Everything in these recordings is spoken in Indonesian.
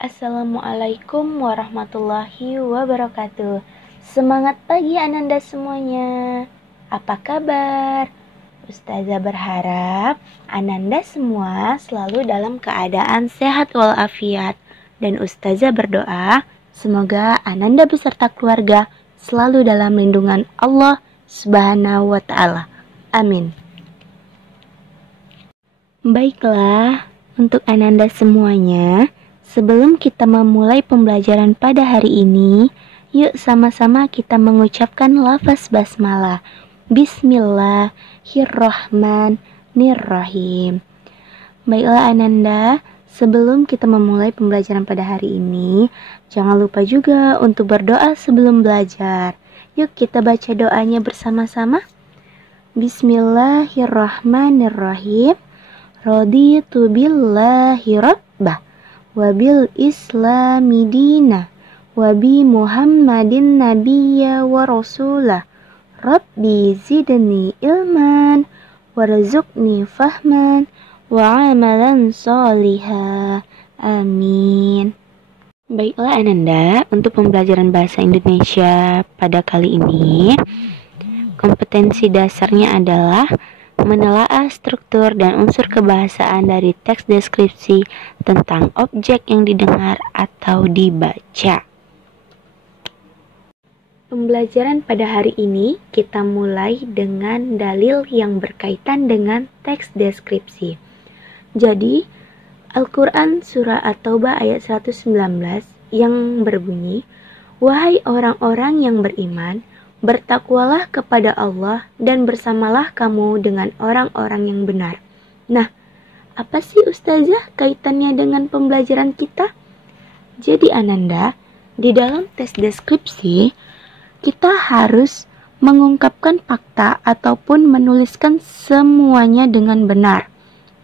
Assalamualaikum warahmatullahi wabarakatuh. Semangat pagi Ananda semuanya. Apa kabar? Ustazah berharap Ananda semua selalu dalam keadaan sehat walafiat. Dan Ustazah berdoa semoga Ananda beserta keluarga selalu dalam lindungan Allah Subhanahu wa ta'ala. Amin. Baiklah, untuk Ananda semuanya, sebelum kita memulai pembelajaran pada hari ini, yuk sama-sama kita mengucapkan lafaz basmalah. Bismillahirrahmanirrahim. Baiklah Ananda, sebelum kita memulai pembelajaran pada hari ini, jangan lupa juga untuk berdoa sebelum belajar. Yuk kita baca doanya bersama-sama. Bismillahirrahmanirrahim. Raditu billahi rabbah wabil islami dina wabi muhammadin nabiyya wa rasulah rabbi zidni ilman warzuqni fahman wa amalan soliha amin. Baiklah Ananda, untuk pembelajaran bahasa Indonesia pada kali ini, kompetensi dasarnya adalah menelaah struktur dan unsur kebahasaan dari teks deskripsi tentang objek yang didengar atau dibaca. Pembelajaran pada hari ini kita mulai dengan dalil yang berkaitan dengan teks deskripsi. Jadi, Al-Quran Surah At-Taubah ayat 119 yang berbunyi, "Wahai orang-orang yang beriman, bertakwalah kepada Allah dan bersamalah kamu dengan orang-orang yang benar." Nah, apa sih Ustazah kaitannya dengan pembelajaran kita? Jadi Ananda, di dalam tes deskripsi, kita harus mengungkapkan fakta ataupun menuliskan semuanya dengan benar.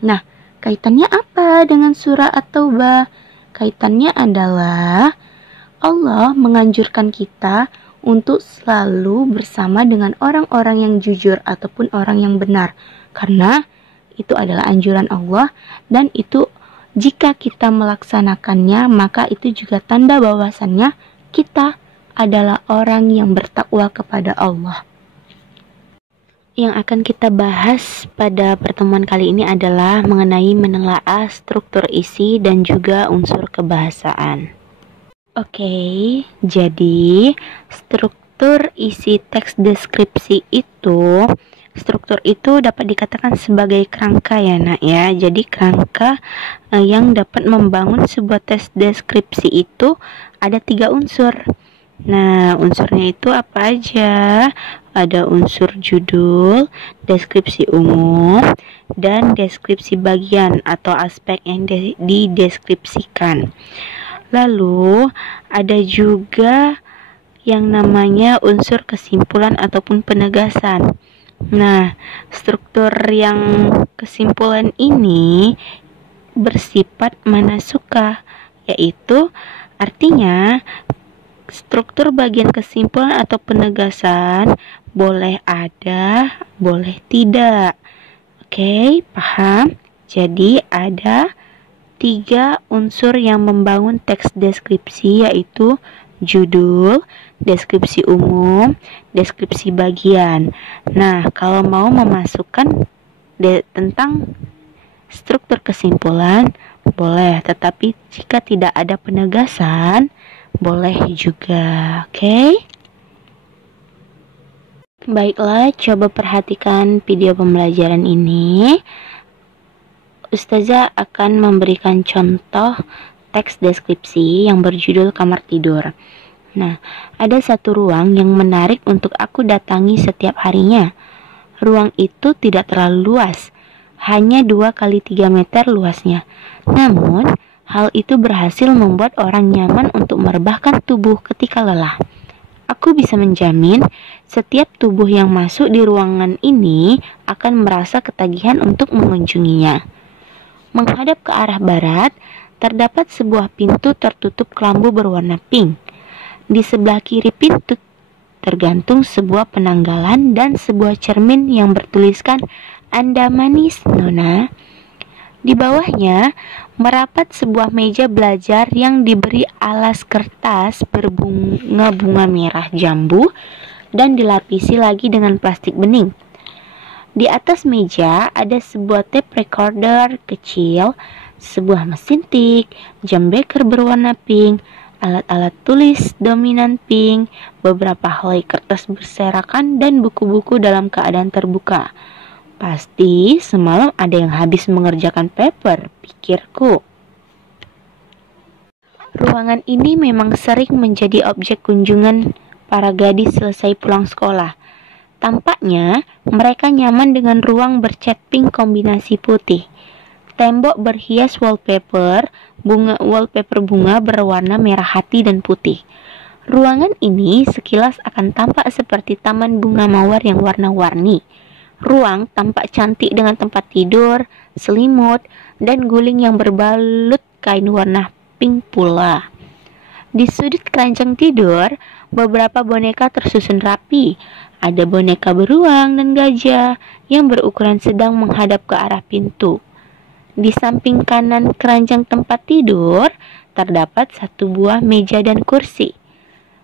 Nah, kaitannya apa dengan surah At-Taubah? Kaitannya adalah Allah menganjurkan kita untuk selalu bersama dengan orang-orang yang jujur ataupun orang yang benar. Karena itu adalah anjuran Allah dan itu jika kita melaksanakannya maka itu juga tanda bahwasannya kita adalah orang yang bertakwa kepada Allah. Yang akan kita bahas pada pertemuan kali ini adalah mengenai menelaah struktur isi dan juga unsur kebahasaan. Oke, jadi struktur isi teks deskripsi itu, struktur itu dapat dikatakan sebagai kerangka ya nak ya. Jadi kerangka yang dapat membangun sebuah teks deskripsi itu ada 3 unsur. Nah, unsurnya itu apa aja? Ada unsur judul, deskripsi umum, dan deskripsi bagian atau aspek yang dideskripsikan. Lalu ada juga yang namanya unsur kesimpulan ataupun penegasan. Nah, struktur yang kesimpulan ini bersifat manasuka, yaitu artinya struktur bagian kesimpulan atau penegasan boleh ada, boleh tidak. Oke, paham? Jadi ada 3 unsur yang membangun teks deskripsi, yaitu judul, deskripsi umum, deskripsi bagian. Nah, kalau mau memasukkan tentang struktur kesimpulan, boleh. Tetapi jika tidak ada penegasan, boleh juga. Oke? Baiklah, coba perhatikan video pembelajaran ini. Ustazah akan memberikan contoh teks deskripsi yang berjudul kamar tidur. Nah, ada satu ruang yang menarik untuk aku datangi setiap harinya. Ruang itu tidak terlalu luas, hanya 2 kali 3 meter luasnya. Namun, hal itu berhasil membuat orang nyaman untuk merebahkan tubuh ketika lelah. Aku bisa menjamin setiap tubuh yang masuk di ruangan ini akan merasa ketagihan untuk mengunjunginya. Menghadap ke arah barat, terdapat sebuah pintu tertutup kelambu berwarna pink. Di sebelah kiri pintu tergantung sebuah penanggalan dan sebuah cermin yang bertuliskan "Anda manis, Nona." Di bawahnya merapat sebuah meja belajar yang diberi alas kertas berbunga-bunga merah jambu dan dilapisi lagi dengan plastik bening. Di atas meja ada sebuah tape recorder kecil, sebuah mesin tik, jam beker berwarna pink, alat-alat tulis dominan pink, beberapa helai kertas berserakan, dan buku-buku dalam keadaan terbuka. Pasti semalam ada yang habis mengerjakan paper, pikirku. Ruangan ini memang sering menjadi objek kunjungan para gadis selesai pulang sekolah. Tampaknya mereka nyaman dengan ruang bercat pink kombinasi putih. Tembok berhias wallpaper bunga berwarna merah hati dan putih. Ruangan ini sekilas akan tampak seperti taman bunga mawar yang warna-warni. Ruang tampak cantik dengan tempat tidur, selimut, dan guling yang berbalut kain warna pink pula. Di sudut keranjang tidur, beberapa boneka tersusun rapi. Ada boneka beruang dan gajah yang berukuran sedang menghadap ke arah pintu. Di samping kanan keranjang tempat tidur, terdapat satu buah meja dan kursi.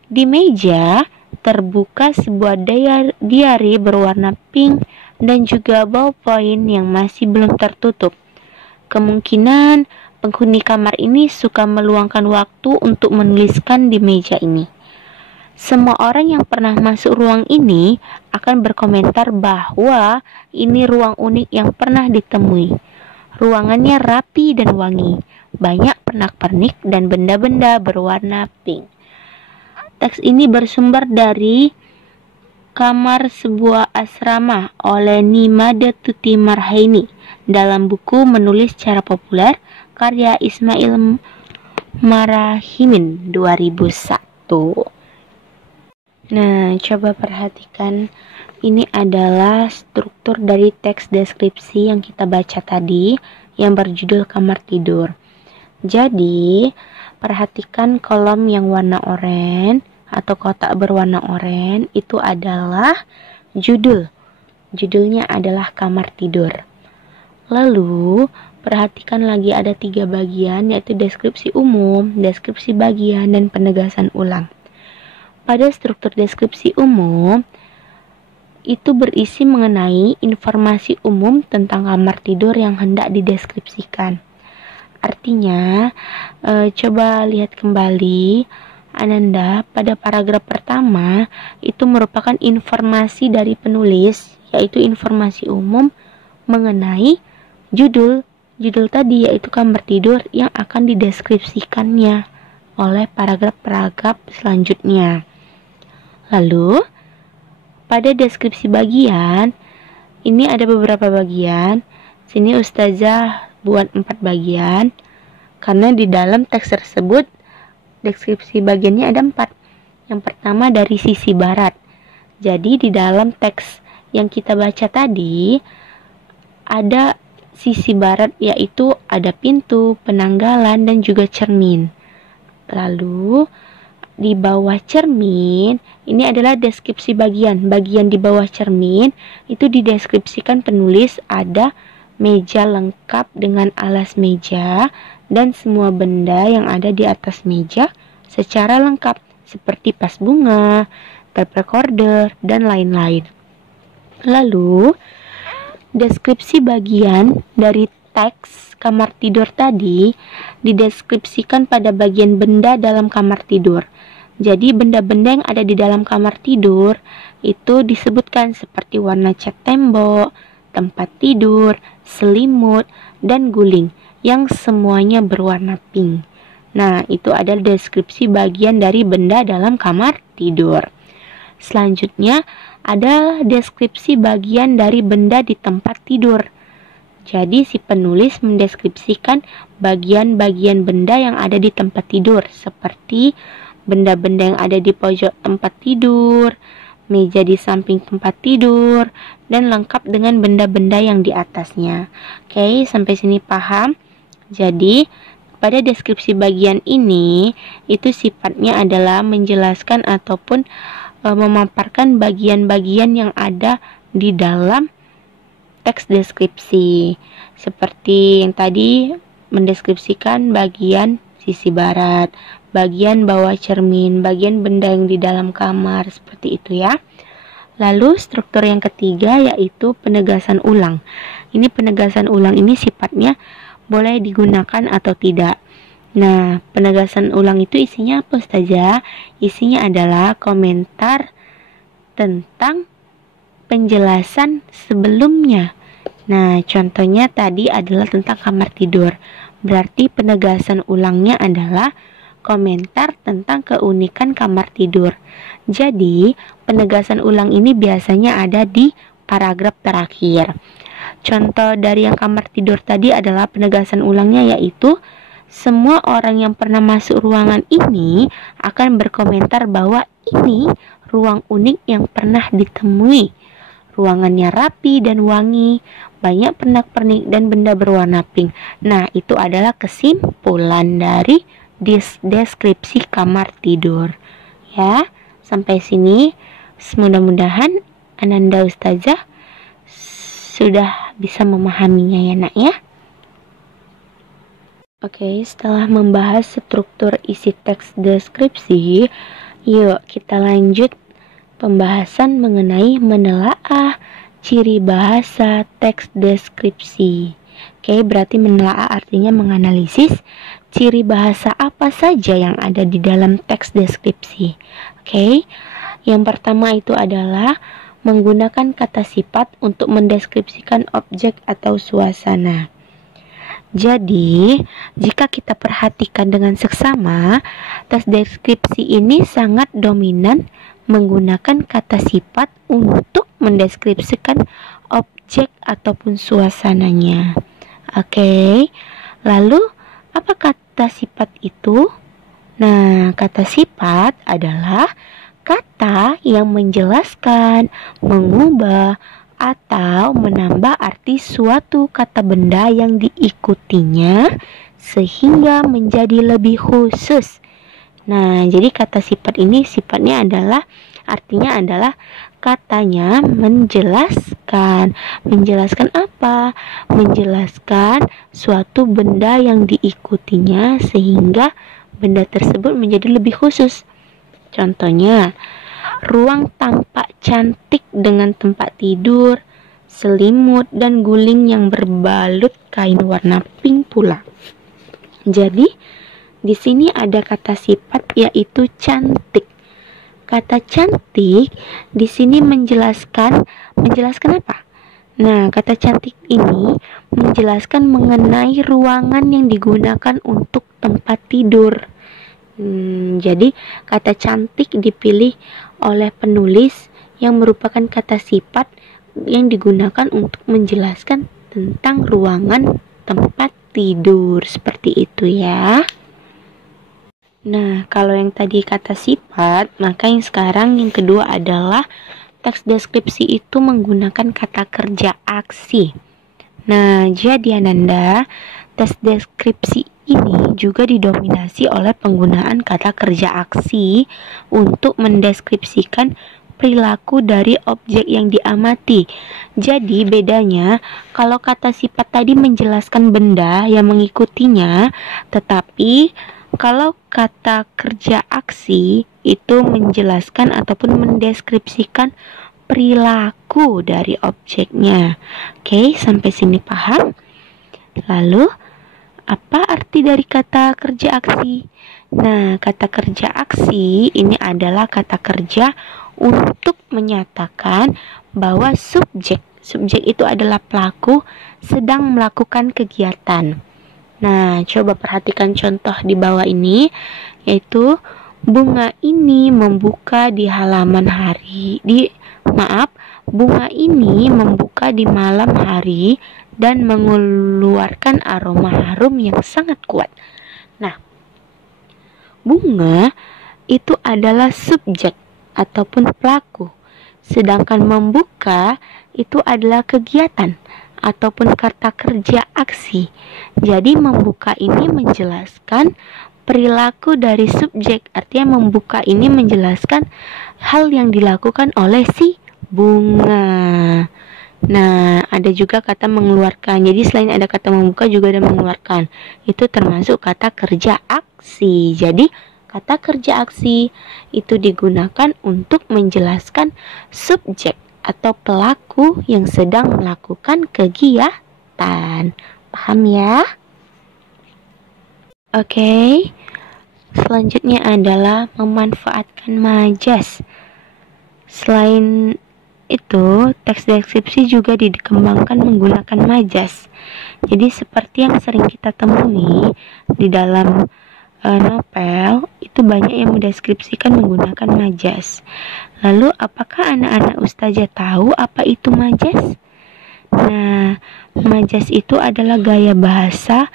Di meja, terbuka sebuah diary berwarna pink dan juga ballpoint yang masih belum tertutup. Kemungkinan penghuni kamar ini suka meluangkan waktu untuk menuliskan di meja ini. Semua orang yang pernah masuk ruang ini akan berkomentar bahwa ini ruang unik yang pernah ditemui. Ruangannya rapi dan wangi, banyak pernak-pernik dan benda-benda berwarna pink. Teks ini bersumber dari Kamar Sebuah Asrama oleh Nimade Tuti Marhaini dalam buku Menulis Secara Populer karya Ismail Marahimin 2001. Nah, coba perhatikan, ini adalah struktur dari teks deskripsi yang kita baca tadi yang berjudul Kamar Tidur. Jadi, perhatikan kolom yang warna oranye atau kotak berwarna oranye itu adalah judul. Judulnya adalah Kamar Tidur. Lalu, perhatikan lagi ada 3 bagian, yaitu deskripsi umum, deskripsi bagian, dan penegasan ulang. Pada struktur deskripsi umum, itu berisi mengenai informasi umum tentang kamar tidur yang hendak dideskripsikan. Artinya, coba lihat kembali, Ananda, pada paragraf pertama itu merupakan informasi dari penulis, yaitu informasi umum mengenai judul tadi, yaitu kamar tidur yang akan dideskripsikannya oleh paragraf-paragraf selanjutnya. Lalu pada deskripsi bagian ini ada beberapa bagian. Sini Ustazah buat 4 bagian karena di dalam teks tersebut deskripsi bagiannya ada 4. Yang pertama dari sisi barat. Jadi di dalam teks yang kita baca tadi ada sisi barat, yaitu ada pintu, penanggalan, dan juga cermin. Lalu di bawah cermin ini adalah deskripsi bagian di bawah cermin itu dideskripsikan penulis ada meja lengkap dengan alas meja dan semua benda yang ada di atas meja secara lengkap seperti vas bunga, tape recorder, dan lain-lain. Lalu deskripsi bagian dari teks kamar tidur tadi dideskripsikan pada bagian benda dalam kamar tidur. Jadi benda-benda yang ada di dalam kamar tidur itu disebutkan seperti warna cat tembok, tempat tidur, selimut, dan guling yang semuanya berwarna pink. Nah, itu adalah deskripsi bagian dari benda dalam kamar tidur. Selanjutnya ada deskripsi bagian dari benda di tempat tidur. Jadi si penulis mendeskripsikan bagian-bagian benda yang ada di tempat tidur, seperti benda-benda yang ada di pojok tempat tidur, meja di samping tempat tidur, dan lengkap dengan benda-benda yang di atasnya. Oke, sampai sini paham? Jadi pada deskripsi bagian ini itu sifatnya adalah menjelaskan ataupun memaparkan bagian-bagian yang ada di dalam teks deskripsi. Seperti yang tadi, mendeskripsikan bagian sisi barat, bagian bawah cermin, bagian benda yang di dalam kamar, seperti itu ya. Lalu struktur yang ketiga yaitu penegasan ulang. Ini penegasan ulang ini sifatnya boleh digunakan atau tidak. Nah, penegasan ulang itu isinya apa saja? Isinya adalah komentar tentang penjelasan sebelumnya. Nah, contohnya tadi adalah tentang kamar tidur. Berarti penegasan ulangnya adalah komentar tentang keunikan kamar tidur. Jadi, penegasan ulang ini biasanya ada di paragraf terakhir. Contoh dari yang kamar tidur tadi adalah penegasan ulangnya yaitu semua orang yang pernah masuk ruangan ini akan berkomentar bahwa ini ruang unik yang pernah ditemui. Ruangannya rapi dan wangi, banyak pernak-pernik dan benda berwarna pink. Nah, itu adalah kesimpulan dari deskripsi kamar tidur. Ya, sampai sini mudah-mudahan Ananda Ustazah sudah bisa memahaminya ya nak ya. Oke, setelah membahas struktur isi teks deskripsi, yuk kita lanjut pembahasan mengenai menelaah ciri bahasa teks deskripsi. Oke, berarti menelaah artinya menganalisis ciri bahasa apa saja yang ada di dalam teks deskripsi. Oke, yang pertama itu adalah menggunakan kata sifat untuk mendeskripsikan objek atau suasana. Jadi, jika kita perhatikan dengan seksama, teks deskripsi ini sangat dominan menggunakan kata sifat untuk mendeskripsikan objek ataupun suasananya. Oke, lalu apa kata sifat itu? Nah, kata sifat adalah kata yang menjelaskan, mengubah, atau menambah arti suatu kata benda yang diikutinya sehingga menjadi lebih khusus. Nah, jadi kata sifat ini sifatnya adalah artinya adalah katanya menjelaskan. Menjelaskan apa? Menjelaskan suatu benda yang diikutinya sehingga benda tersebut menjadi lebih khusus. Contohnya, ruang tampak cantik dengan tempat tidur, selimut, dan guling yang berbalut kain warna pink pula. Jadi, di sini ada kata sifat yaitu cantik. Kata cantik di sini menjelaskan apa? Nah, kata cantik ini menjelaskan mengenai ruangan yang digunakan untuk tempat tidur. Jadi kata cantik dipilih oleh penulis yang merupakan kata sifat yang digunakan untuk menjelaskan tentang ruangan tempat tidur, seperti itu ya. Nah, kalau yang tadi kata sifat, maka yang sekarang yang kedua adalah teks deskripsi itu menggunakan kata kerja aksi. Nah, jadi Ananda, teks deskripsi ini juga didominasi oleh penggunaan kata kerja aksi untuk mendeskripsikan perilaku dari objek yang diamati. Jadi bedanya, kalau kata sifat tadi menjelaskan benda yang mengikutinya, tetapi kalau kata kerja aksi itu menjelaskan ataupun mendeskripsikan perilaku dari objeknya. Oke, sampai sini paham? Lalu apa arti dari kata kerja aksi? Nah, kata kerja aksi ini adalah kata kerja untuk menyatakan bahwa subjek itu adalah pelaku sedang melakukan kegiatan. Nah, coba perhatikan contoh di bawah ini, yaitu bunga ini membuka di bunga ini membuka di malam hari dan mengeluarkan aroma harum yang sangat kuat. Nah, bunga itu adalah subjek ataupun pelaku, sedangkan membuka itu adalah kegiatan ataupun kata kerja aksi. Jadi membuka ini menjelaskan perilaku dari subjek, artinya membuka ini menjelaskan hal yang dilakukan oleh si bunga. Nah, ada juga kata mengeluarkan. Jadi selain ada kata membuka juga ada mengeluarkan. Itu termasuk kata kerja aksi. Jadi kata kerja aksi itu digunakan untuk menjelaskan subjek atau pelaku yang sedang melakukan kegiatan. Paham ya? Oke. Selanjutnya adalah memanfaatkan majas. Selain itu, teks deskripsi juga dikembangkan menggunakan majas. Jadi seperti yang sering kita temui di dalam novel, itu banyak yang mendeskripsikan menggunakan majas. Lalu apakah anak-anak ustazah tahu apa itu majas? Nah, majas itu adalah gaya bahasa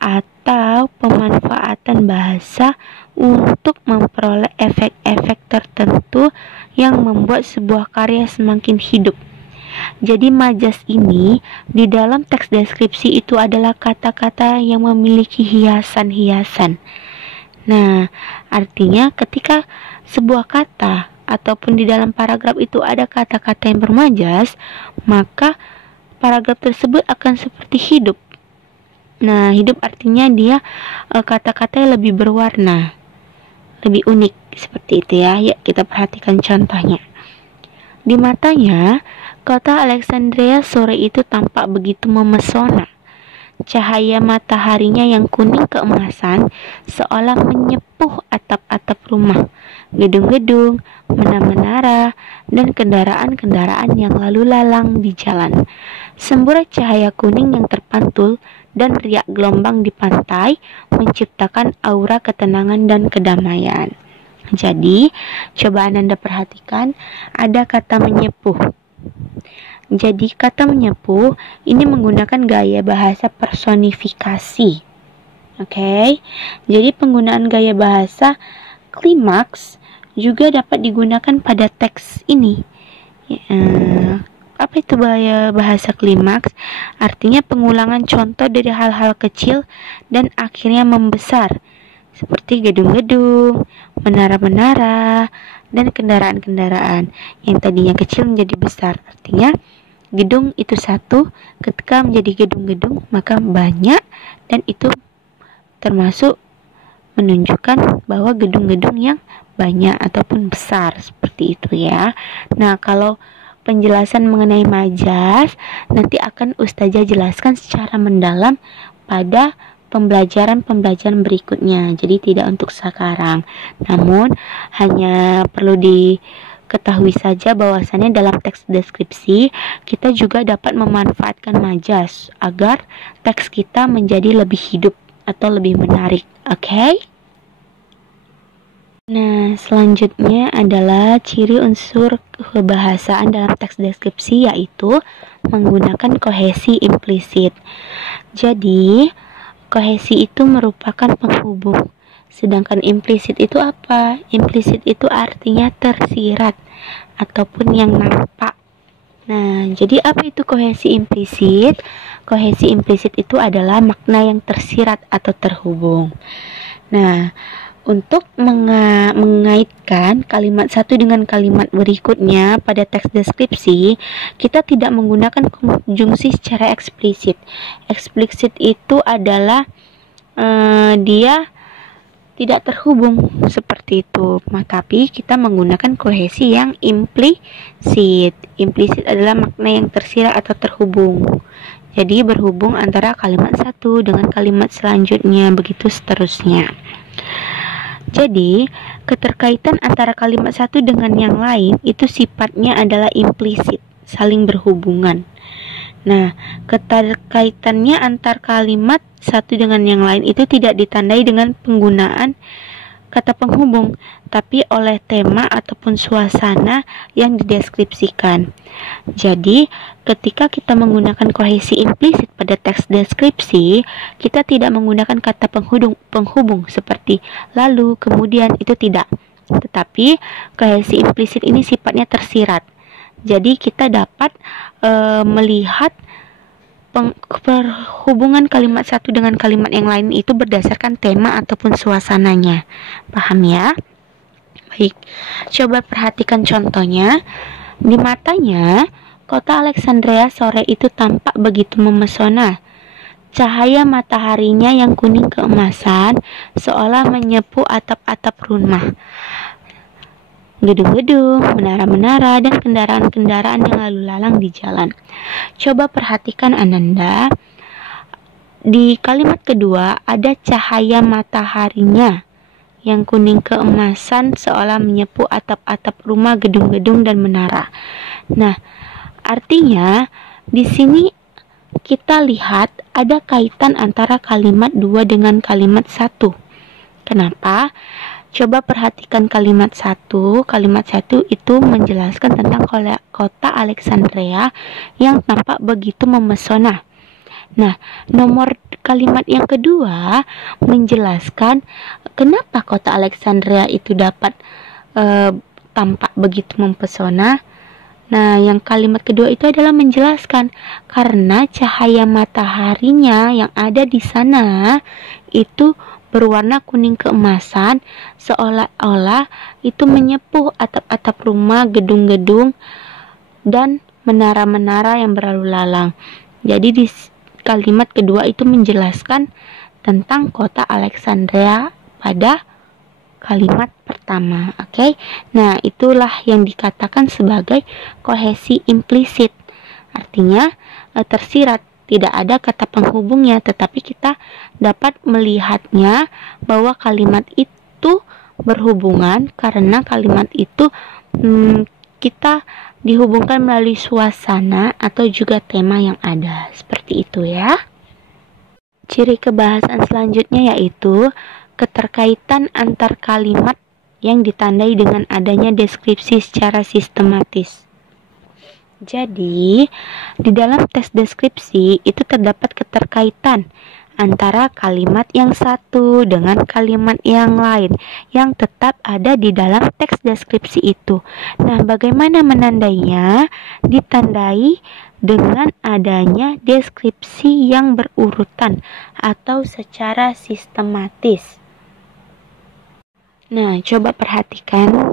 atau pemanfaatan bahasa untuk memperoleh efek-efek tertentu yang membuat sebuah karya semakin hidup. Jadi majas ini di dalam teks deskripsi itu adalah kata-kata yang memiliki hiasan-hiasan. Nah, artinya ketika sebuah kata ataupun di dalam paragraf itu ada kata-kata yang bermajas, maka paragraf tersebut akan seperti hidup. Nah, hidup artinya dia kata-kata yang lebih berwarna, lebih unik, seperti itu ya. Yuk kita perhatikan contohnya. Di matanya, kota Alexandria sore itu tampak begitu memesona. Cahaya mataharinya yang kuning keemasan seolah menyepuh atap-atap rumah, gedung-gedung, menara-menara, dan kendaraan-kendaraan yang lalu lalang di jalan. Semburat cahaya kuning yang terpantul dan riak gelombang di pantai menciptakan aura ketenangan dan kedamaian. Jadi, coba Anda perhatikan, ada kata menyepuh. Jadi, kata menyepuh ini menggunakan gaya bahasa personifikasi. Oke. Jadi, penggunaan gaya bahasa klimaks juga dapat digunakan pada teks ini. Apa itu bahasa klimaks? Artinya pengulangan contoh dari hal-hal kecil dan akhirnya membesar, seperti gedung-gedung, menara-menara, dan kendaraan-kendaraan yang tadinya kecil menjadi besar. Artinya gedung itu satu, ketika menjadi gedung-gedung maka banyak, dan itu termasuk menunjukkan bahwa gedung-gedung yang banyak ataupun besar, seperti itu ya. Nah, kalau penjelasan mengenai majas nanti akan Ustazah jelaskan secara mendalam pada pembelajaran-pembelajaran berikutnya. Jadi tidak untuk sekarang. Namun hanya perlu diketahui saja bahwasannya dalam teks deskripsi kita juga dapat memanfaatkan majas agar teks kita menjadi lebih hidup atau lebih menarik. Oke? Nah, selanjutnya adalah ciri unsur kebahasaan dalam teks deskripsi, yaitu menggunakan kohesi implisit. Jadi, kohesi itu merupakan penghubung. Sedangkan implisit itu apa? Implisit itu artinya tersirat ataupun yang nampak. Nah, jadi apa itu kohesi implisit? Kohesi implisit itu adalah makna yang tersirat atau terhubung. Nah, untuk mengaitkan kalimat satu dengan kalimat berikutnya pada teks deskripsi, kita tidak menggunakan konjungsi secara eksplisit. Eksplisit itu adalah dia tidak terhubung seperti itu, tapi kita menggunakan kohesi yang implisit. Implisit adalah makna yang tersirat atau terhubung. Jadi berhubung antara kalimat satu dengan kalimat selanjutnya, begitu seterusnya. Jadi, keterkaitan antara kalimat satu dengan yang lain itu sifatnya adalah implisit, saling berhubungan. Nah, keterkaitannya antar kalimat satu dengan yang lain itu tidak ditandai dengan penggunaan kata penghubung, tapi oleh tema ataupun suasana yang dideskripsikan. Jadi, ketika kita menggunakan kohesi implisit pada teks deskripsi, kita tidak menggunakan kata penghubung seperti lalu, kemudian, itu tidak. Tetapi, kohesi implisit ini sifatnya tersirat. Jadi, kita dapat melihat perhubungan kalimat satu dengan kalimat yang lain itu berdasarkan tema ataupun suasananya. Paham ya? Baik, coba perhatikan contohnya. Di matanya, Kota Alexandria sore itu tampak begitu memesona. Cahaya mataharinya yang kuning keemasan seolah menyapu atap-atap rumah, gedung-gedung, menara-menara, dan kendaraan-kendaraan yang lalu lalang di jalan. Coba perhatikan Ananda, di kalimat kedua ada cahaya mataharinya yang kuning keemasan seolah menyapu atap-atap rumah, gedung-gedung, dan menara. Nah, artinya di sini kita lihat ada kaitan antara kalimat 2 dengan kalimat 1. Kenapa? Coba perhatikan kalimat 1. Kalimat 1 itu menjelaskan tentang kota Alexandria yang tampak begitu memesona. Nah, nomor kalimat yang kedua menjelaskan kenapa kota Alexandria itu dapat tampak begitu mempesona. Nah, yang kalimat kedua itu adalah menjelaskan karena cahaya mataharinya yang ada di sana itu berwarna kuning keemasan seolah-olah itu menyapu atap-atap rumah, gedung-gedung, dan menara-menara yang berlalu lalang. Jadi di kalimat kedua itu menjelaskan tentang kota Alexandria pada kalimat pertama. Oke. Nah, itulah yang dikatakan sebagai kohesi implisit. Artinya tersirat, tidak ada kata penghubungnya, tetapi kita dapat melihatnya bahwa kalimat itu berhubungan karena kalimat itu kita dihubungkan melalui suasana atau juga tema yang ada. Seperti itu ya. Ciri kebahasan selanjutnya yaitu keterkaitan antar kalimat yang ditandai dengan adanya deskripsi secara sistematis. Jadi, di dalam teks deskripsi itu terdapat keterkaitan antara kalimat yang satu dengan kalimat yang lain yang tetap ada di dalam teks deskripsi itu. Nah, bagaimana menandainya? Ditandai dengan adanya deskripsi yang berurutan atau secara sistematis. Nah, coba perhatikan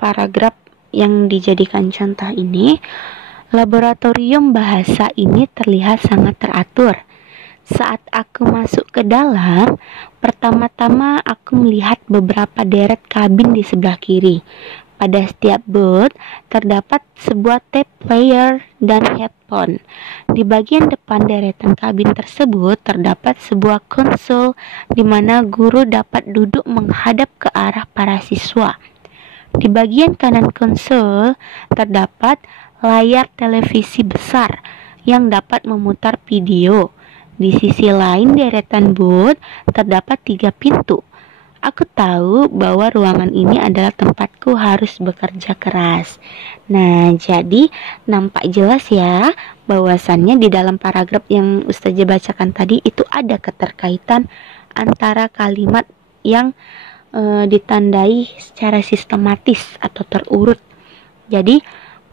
paragraf yang dijadikan contoh ini. Laboratorium bahasa ini terlihat sangat teratur. Saat aku masuk ke dalam, pertama-tama aku melihat beberapa deret kabin di sebelah kiri. Pada setiap booth terdapat sebuah tape player dan headphone. Di bagian depan deretan kabin tersebut terdapat sebuah konsol di mana guru dapat duduk menghadap ke arah para siswa. Di bagian kanan konsol terdapat layar televisi besar yang dapat memutar video. Di sisi lain deretan booth terdapat 3 pintu. Aku tahu bahwa ruangan ini adalah tempatku harus bekerja keras. Nah, jadi nampak jelas ya bahwasannya di dalam paragraf yang Ustazah bacakan tadi itu ada keterkaitan antara kalimat yang ditandai secara sistematis atau terurut. Jadi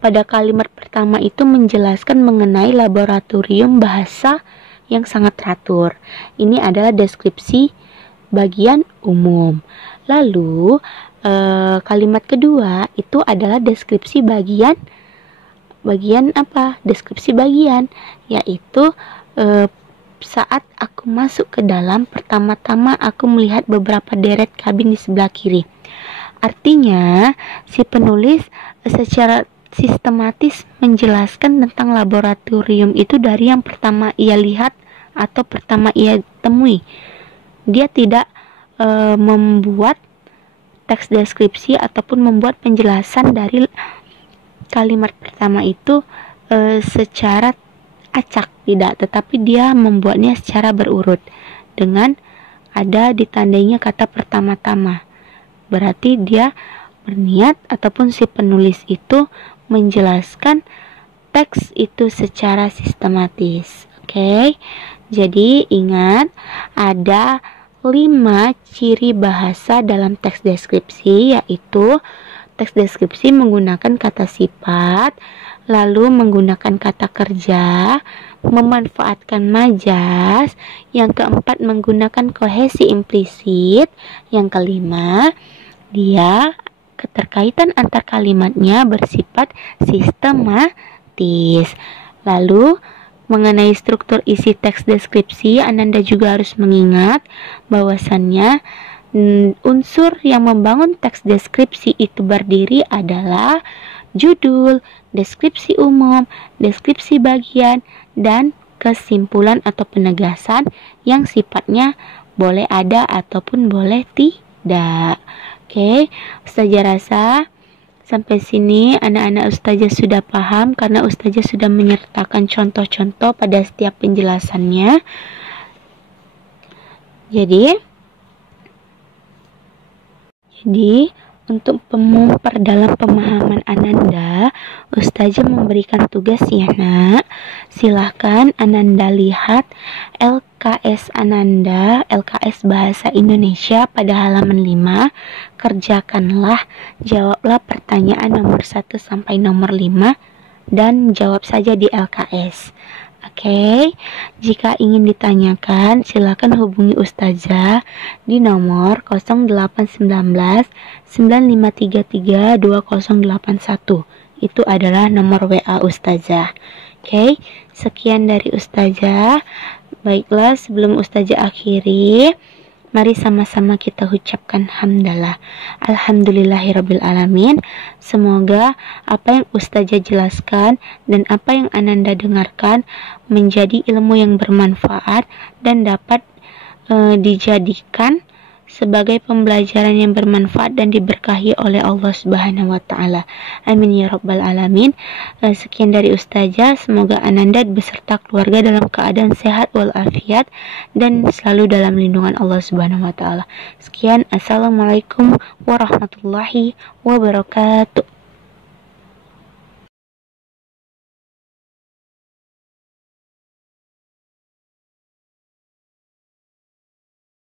pada kalimat pertama itu menjelaskan mengenai laboratorium bahasa yang sangat teratur. Ini adalah deskripsi bagian umum. Lalu kalimat kedua itu adalah deskripsi bagian apa? Deskripsi bagian, yaitu saat aku masuk ke dalam, pertama-tama aku melihat beberapa deret kabin di sebelah kiri. Artinya si penulis secara sistematis menjelaskan tentang laboratorium itu dari yang pertama ia lihat atau pertama ia temui. Dia tidak membuat teks deskripsi ataupun membuat penjelasan dari kalimat pertama itu secara acak, tidak, tetapi dia membuatnya secara berurut dengan ada ditandainya kata pertama-tama. Berarti dia berniat ataupun si penulis itu menjelaskan teks itu secara sistematis. Oke. Jadi ingat ada 5 ciri bahasa dalam teks deskripsi, yaitu teks deskripsi menggunakan kata sifat, lalu menggunakan kata kerja, memanfaatkan majas, yang keempat menggunakan kohesi implisit, yang kelima dia keterkaitan antar kalimatnya bersifat sistematis. otomatis. Lalu mengenai struktur isi teks deskripsi, Ananda juga harus mengingat bahwasannya unsur yang membangun teks deskripsi itu berdiri adalah judul, deskripsi umum, deskripsi bagian, dan kesimpulan atau penegasan yang sifatnya boleh ada ataupun boleh tidak. Oke, Ustazah rasa sampai sini anak-anak Ustazah sudah paham karena Ustazah sudah menyertakan contoh-contoh pada setiap penjelasannya. Jadi untuk memperdalam pemahaman Ananda, Ustazah memberikan tugas ya nak. Silahkan Ananda lihat LKS Ananda, LKS Bahasa Indonesia pada halaman 5. Kerjakanlah, jawablah pertanyaan nomor 1 sampai nomor 5 dan jawab saja di LKS. Oke, jika ingin ditanyakan, silakan hubungi Ustazah di nomor 0819 9533 2081. Itu adalah nomor WA Ustazah. Oke, sekian dari Ustazah. Baiklah, sebelum Ustazah akhiri, mari sama-sama kita ucapkan hamdalah. Alhamdulillahirabbil alamin. Semoga apa yang Ustazah jelaskan dan apa yang Ananda dengarkan menjadi ilmu yang bermanfaat dan dapat dijadikan sebagai pembelajaran yang bermanfaat dan diberkahi oleh Allah Subhanahu wa taala. Amin ya rabbal alamin. Sekian dari Ustazah, semoga Ananda beserta keluarga dalam keadaan sehat walafiat dan selalu dalam lindungan Allah Subhanahu wa taala. Sekian, assalamualaikum warahmatullahi wabarakatuh.